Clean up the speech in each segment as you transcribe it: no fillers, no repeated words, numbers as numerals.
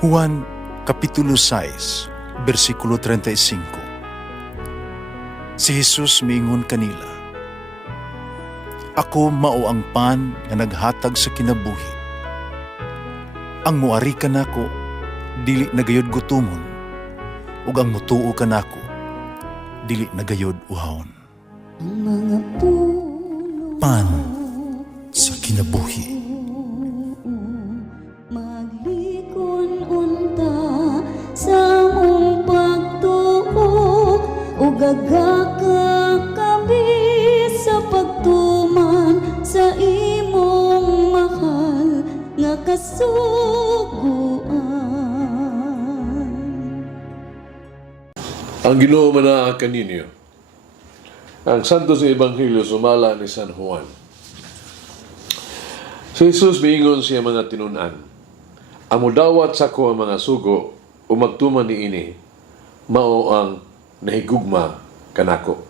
Juan Kapitulo 6, versikulo 35. Si Jesus miingon kanila, "Ako mao ang pan nga naghatag sa kinabuhi. Ang muari kanako dili nagayod gutomon, ug ang mutuo kanako dili nagayod uhawon." Ang mga puno Pan sa kinabuhi. maglikon unta sa mong pagtuo ug gagaka kami sa pagtuman sa imong mahal nga kasuguan. Ang Ginoo manaa kaninyo. Ang Santo sa Ebanghelyo sumala ni San Juan. Si Jesus miingon siya mga tinunan, "Amo dawat sa ko ang mga sugo o magtuman ni ini, mao ang nahigugma kanako.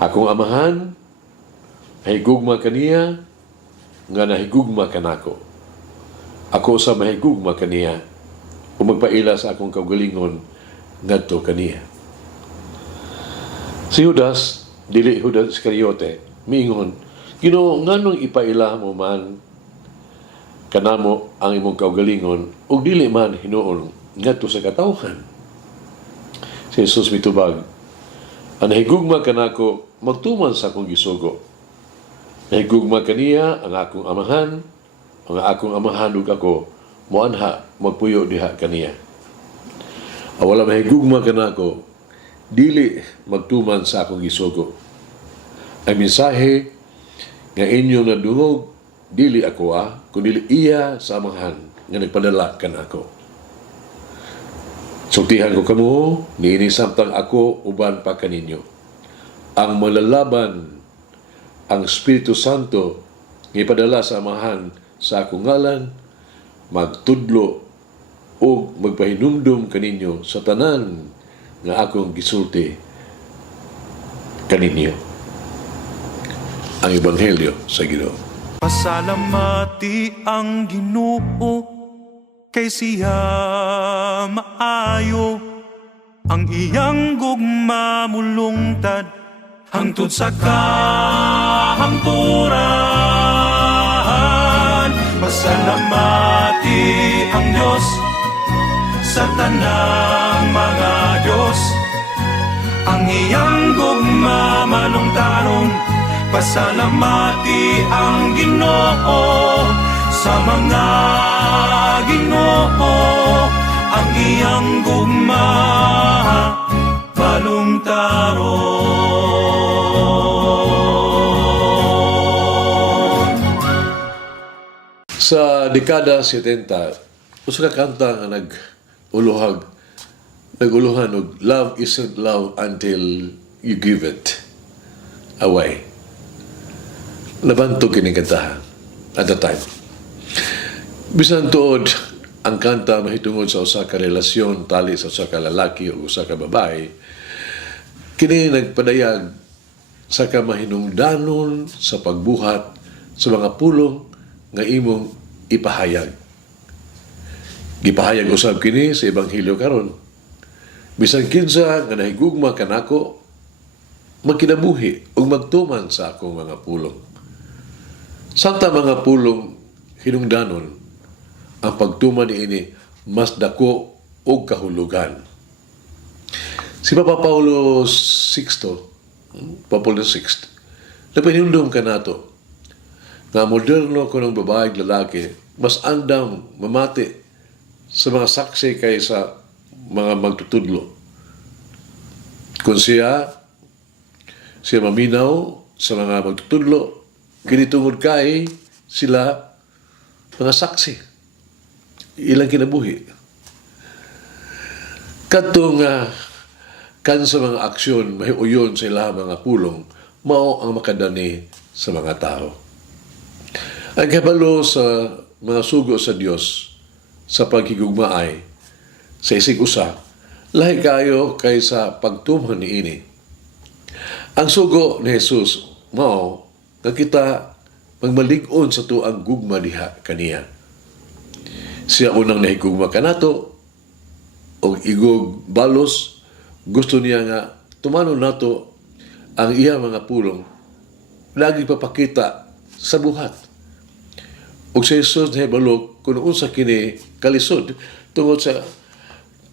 Akong amahan, nahigugma kaniya, nga nahigugma kanako. Ako sa mahigugma kaniya, o magpaila sa akong kaugalingon, ngadto kaniya." Si Judas, dili Judas Iscariote, miingon, "Ginoo, nganong ipaila mo man kanamo ang imong kaugalingon ug dili man hinuon ngadto sa katawhan?" Si Jesus mitubag, "Ang nahigugma kanako magtuman sa akong gisugo. Nahigugma kaniya ang akong amahan, ang akong amahan ug ako moanha magpuyo diha kaniya. Wala mahigugma kanako dili magtuman sa akong gisugo. Ang mensahe nga inyong nadungog, dili ako kundi iya sa amahan nga nagpadala kanako. Sultihan ko kamo, niini samtang ako uban pa kaninyo. Ang malalaban ang Espiritu Santo nga ipadala sa amahan sa akong ngalan, magtudlo o magpahinumdum kaninyo sa tanan nga akong gisulti kaninyo." Ang Ebanghelyo sa Ginoo. Pasalamati ang Ginoo kay siya maayo, ang iyang gugma mulungtad hangtod sa kahangturan. Pasalamati ang Diyos sa tanang mga Diyos, ang iyang gugma malungtaron. Pasalamati ang Ginoo sa mga Ginoo, ang iyang gugma malungtaron. Sa dekada 70, usa ka kanta nga naguluhan og "Love isn't love until you give it away." Nabantog kini kanta at the time. Bisan tuod ang kanta mahitungod sa usa ka relasyon tali sa usa ka lalaki o usa ka babae, kini nagpadayag sa kamahinungdanon sa pagbuhat sa mga pulong nga imong ipahayag. Gipahayag usab kini sa Ebanghelyo karon. Bisan kinsa nga nahigugma kanako, magkinabuhi ug magtuman sa akong mga pulong. Samta mga pulong hinungdanon, ang pagtuman niini mas dako og kahulugan. Si Papa Paulo VI, napahinumdum ka nato nga moderno kunong babae lalaki mas andam mamati sa mga saksi kaysa mga magtutudlo. Kung siya maminaw sa mga magtutudlo, kinitungod kay sila mga saksi. Ilang kinabuhi. Katong kan sa mga aksyon, may uyon sa ilang mga pulong, mao ang makadani sa mga tao. Ang kabalo sa mga sugo sa Dios sa paghigugmaay sa isig usa, lahi kayo kaysa pagtuman niini. Ang sugo ni Jesus mao nga kita magmalig-on sa tuang gugma diha kaniya. Siya unang nahigugma kanato o igog balos, gusto niya nga tumanon nato ang iya mga pulong lagi papakita sa buhat. Ug sa Jesus na hibalog kung unsa kini kalisod tungod sa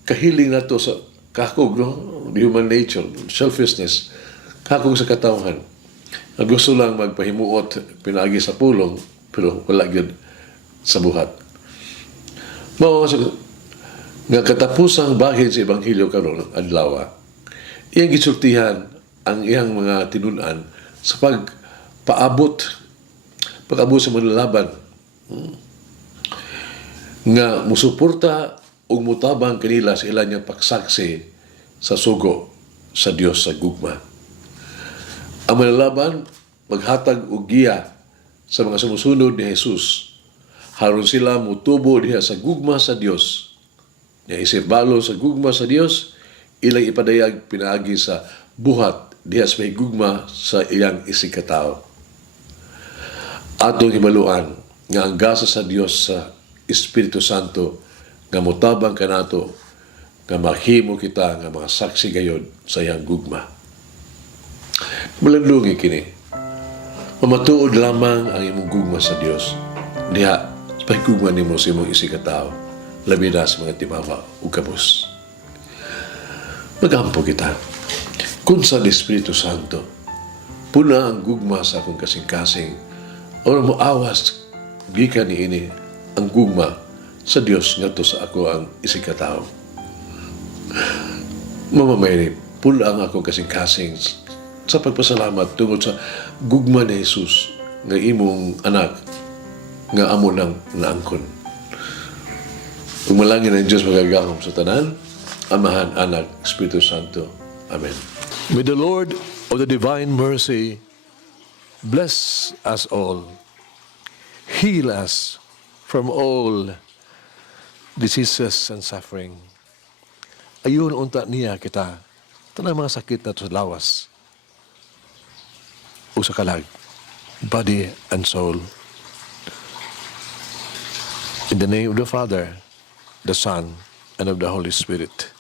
kahiling nato sa kakog, no? Human nature, selfishness, kakog sa katawhan. Ang gusto lang magpahimuot pinaagi sa pulong pero wala gyud sa buhat. Mao nga katapusang bahid sa ebanghelyo karon adlaw. Iyang gisultihan ang iyang mga tinun-an sa pag-abot sa manlalaban nga musuporta ug mutabang kanila sa ilang niyang pagsaksi sa sugo sa Dios sa gugma. Ang manlalaban maghatag og giya sa mga sumusunod ni Jesus haron sila mutubo diha sa gugma sa Dios. Nga isip balo sa gugma sa Dios, ilang ipadayag pinaagi sa buhat diha sa may gugma sa iyang isikataw. Atong hibaluan nga ang gasa sa Dios sa Espiritu Santo nga mutabang kanato nga mahimo kita nga mga saksi gayod sa iyang gugma. Malandungi kini. Mamatuod lamang ang imong gugma sa Dios. Diha, sa pagugma nimo sa imong isikataw, labi na sa mga timawa o kabus. Magampo kita. Kung sa Espiritu Santo, puna ang gugma sa akong kasing-kasing o mo awas gikan ni ini ang gugma sa Dios ngadto sa ako ang isikataw. Mamamayri, pula ang akong kasing-kasing sa pagpasalamat tungod sa gugma ni Jesus nga imong anak nga amo nang naangkon. Umalangin ang Diyos magagahom sa tanan, Amahan, Anak, Espiritu Santo. Amen. May the Lord of the divine mercy bless us all, heal us from all diseases and suffering. Ayun unta niya kita, tanang mga sakit na sa lawas o sa kalag, body and soul. In the name of the Father, the Son, and of the Holy Spirit.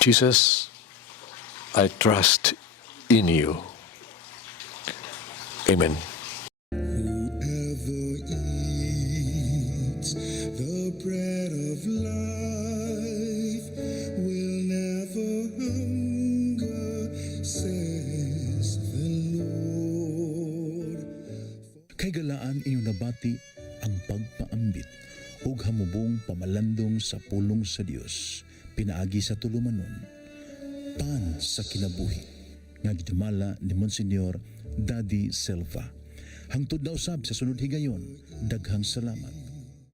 Jesus, I trust in you. Amen. Whoever eats the bread of life will never hunger, says the Lord. Kay galaan inyong nabati ang pagpaambit ug hamubong pamalandong sa pulong sa Dios pinaagi sa tulumanon pan sa kinabuhi nga gidumala ni Monsignor Daddy Silva. Hangtod na usab sa sunod higayon, daghang salamat.